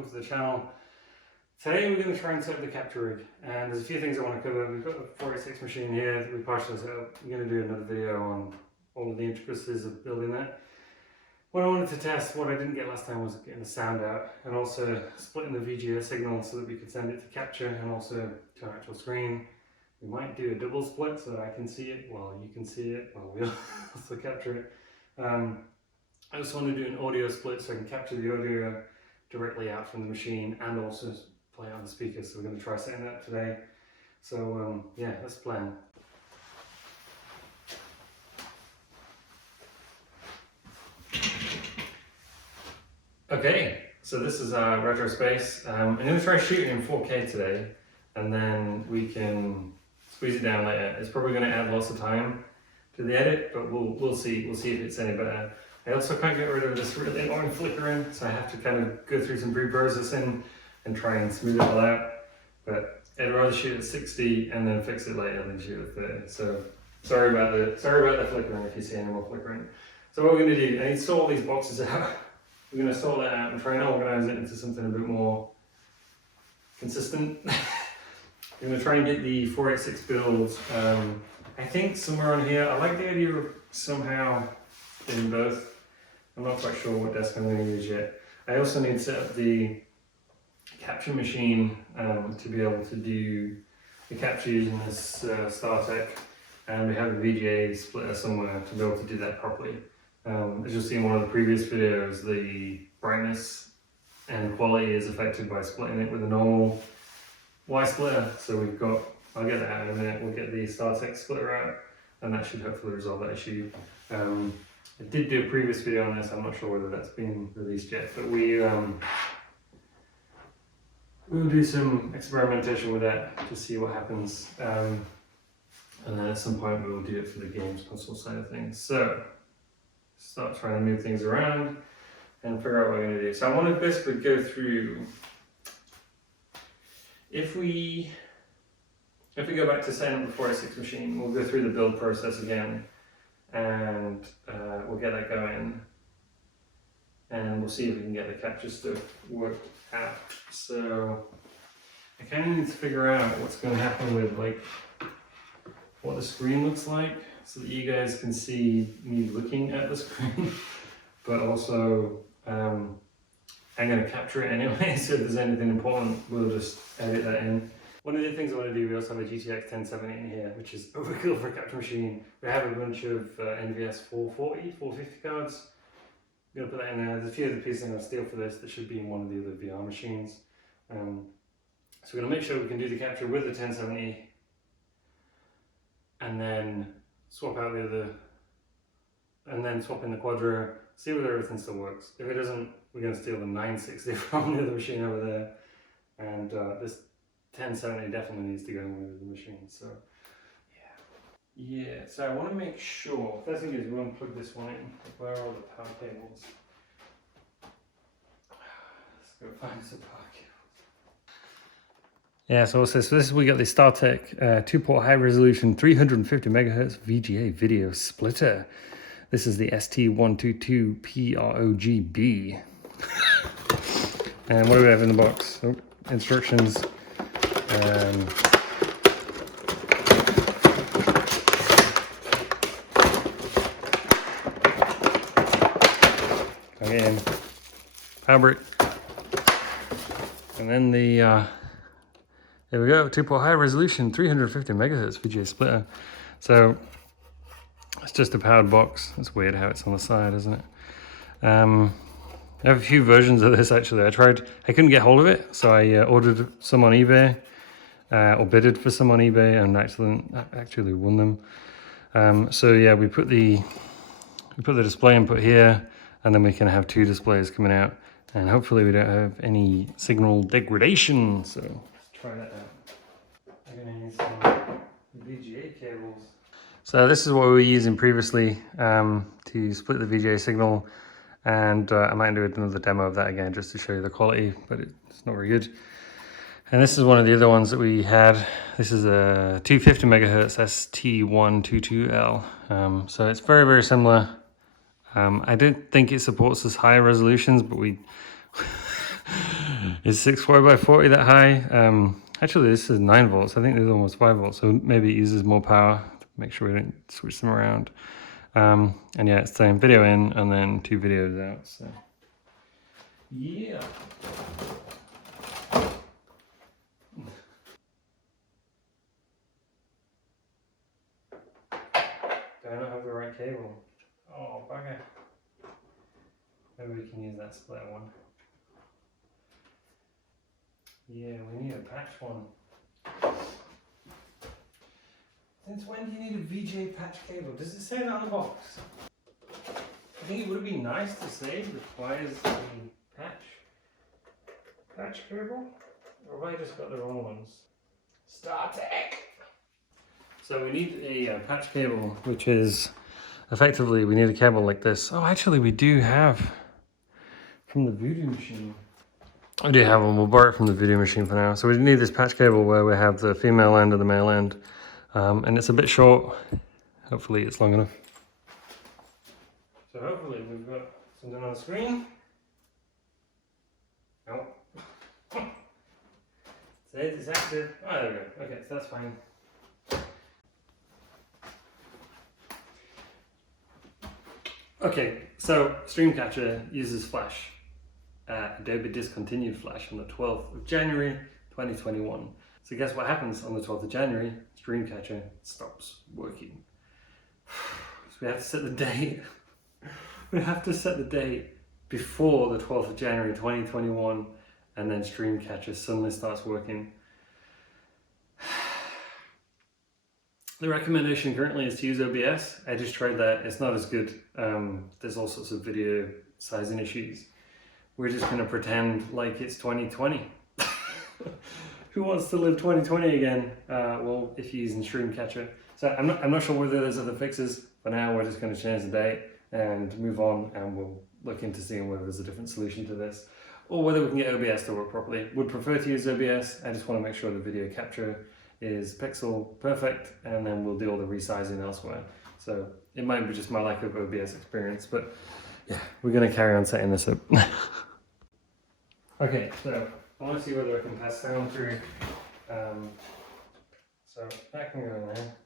welcome to the channel. Today we're going to try and set up the capture rig, and there's a few things I want to cover. We've got the 486 machine here that we partially set up. We're going to do another video on all of the intricacies of building that. What I wanted to test, what I didn't get last time, was getting the sound out and also splitting the VGA signal so that we could send it to capture and also to an actual screen. We might do a double split so that I can see it while you can see it while we'll also capture it. I also want to do an audio split so I can capture the audio directly out from the machine and also play it on the speakers. So we're going to try setting that today. So yeah, that's the plan. Okay, so this is our retro space. I'm going to try shooting in 4K today, and then we can squeeze it down later. It's probably going to add lots of time to the edit, but we'll see. We'll see if it's any better. I also can't get rid of this really annoying flickering, so I have to kind of go through some pre-processing and try and smooth it all out. But I'd rather shoot at 60 and then fix it later than shoot at 30. So sorry about the flickering if you see any more flickering. So what we're going to do, I need to sort all these boxes out. We're going to sort that out and try and organize it into something a bit more consistent. I'm going to try and get the 486 build, I think somewhere on here. I like the idea of somehow doing both. I'm not quite sure what desk I'm going to use yet. I also need to set up the capture machine to be able to do the capture using this StarTech, and we have a VGA splitter somewhere to be able to do that properly. As you'll see in one of the previous videos, the brightness and quality is affected by splitting it with a normal Y splitter. So we've got, I'll get that out in a minute, we'll get the StarTech splitter out and that should hopefully resolve that issue. I did do a previous video on this, I'm not sure whether that's been released yet, but we'll do some experimentation with that to see what happens. And then at some point we will do it for the games console side of things. So, start trying to move things around and figure out what we're going to do. So I want to basically go through, if we go back to setting up the 486 machine, we'll go through the build process again, and we'll get that going, and we'll see if we can get the capture stuff worked out. So I kind of need to figure out what's going to happen with like what the screen looks like, so that you guys can see me looking at the screen, but also I'm going to capture it anyway, so if there's anything important, we'll just edit that in. One of the things I want to do, we also have a GTX 1070 in here, which is overkill for a capture machine. We have a bunch of NVS 440, 450 cards. I'm going to put that in there. There's a few other pieces I'm going to steal for this that should be in one of the other VR machines. So we're going to make sure we can do the capture with the 1070 and then swap out the other, and then swap in the Quadro, see whether everything still works. If it doesn't, we're going to steal the 960 from the other machine over there, and this 1070 definitely needs to go in with the machine. So yeah, so I want to make sure, first thing is we want to plug this one in. Where are all the power cables? Let's go find some power cables. Yeah, so what's this? So this, we got the StarTech 2-port high resolution 350 megahertz VGA video splitter. This is the ST122PROGB. And what do we have in the box? Oh, instructions. Again, fabric, and then the there we go, 2-port high resolution 350 megahertz VGA splitter. So it's just a powered box. It's weird how it's on the side, isn't it? I have a few versions of this actually. I couldn't get hold of it, so I ordered some on eBay, or bidded for some on eBay, and actually won them. So yeah, we put the display input here, and then we can have 2 displays coming out, and hopefully we don't have any signal degradation. So let's try that out. I'm gonna need some VGA cables. So this is what we were using previously to split the VGA signal, and I might do another demo of that again just to show you the quality, but it's not very good. And this is one of the other ones that we had. This is a 250 megahertz ST122L. So it's very, very similar. I don't think it supports as high resolutions, but we Is 640 that high? Actually, this is 9 volts. I think this is almost 5 volts, so maybe it uses more power. Make sure we don't switch them around. And yeah, it's saying video in and then 2 videos out. So yeah. Do I not have the right cable? Oh, bugger. Maybe we can use that split one. Yeah, we need a patch one. Since when do you need a VJ patch cable? Does it say that on the box? I think it would have been nice to say it requires a patch cable. Or have I just got the wrong ones? StarTech! So we need a patch cable, which is effectively we need a cable like this. Oh, actually we do have from the Voodoo machine. We do have one. We'll borrow it from the Voodoo machine for now. So we need this patch cable where we have the female end and the male end. And it's a bit short. Hopefully it's long enough. So hopefully we've got something on the screen. Oh. Say it's active. Oh, there we go. Okay, so that's fine. Okay, so Streamcatcher uses Flash. Adobe discontinued Flash on the 12th of January 2021. So guess what happens on the 12th of January? Streamcatcher stops working. So we have to set the date. We have to set the date before the 12th of January 2021 and then Streamcatcher suddenly starts working. The recommendation currently is to use OBS. I just tried that, it's not as good. There's all sorts of video sizing issues. We're just gonna pretend like it's 2020. Who wants to live 2020 again? Well, if you're using Streamcatcher. So I'm not sure whether there's other fixes. For now, we're just gonna change the date and move on, and we'll look into seeing whether there's a different solution to this, or whether we can get OBS to work properly. Would prefer to use OBS. I just wanna make sure the video capture is pixel perfect, and then we'll do all the resizing elsewhere. So it might be just my lack of OBS experience, but yeah, we're gonna carry on setting this up. Okay, so I want to see whether I can pass sound through. So that can go in there.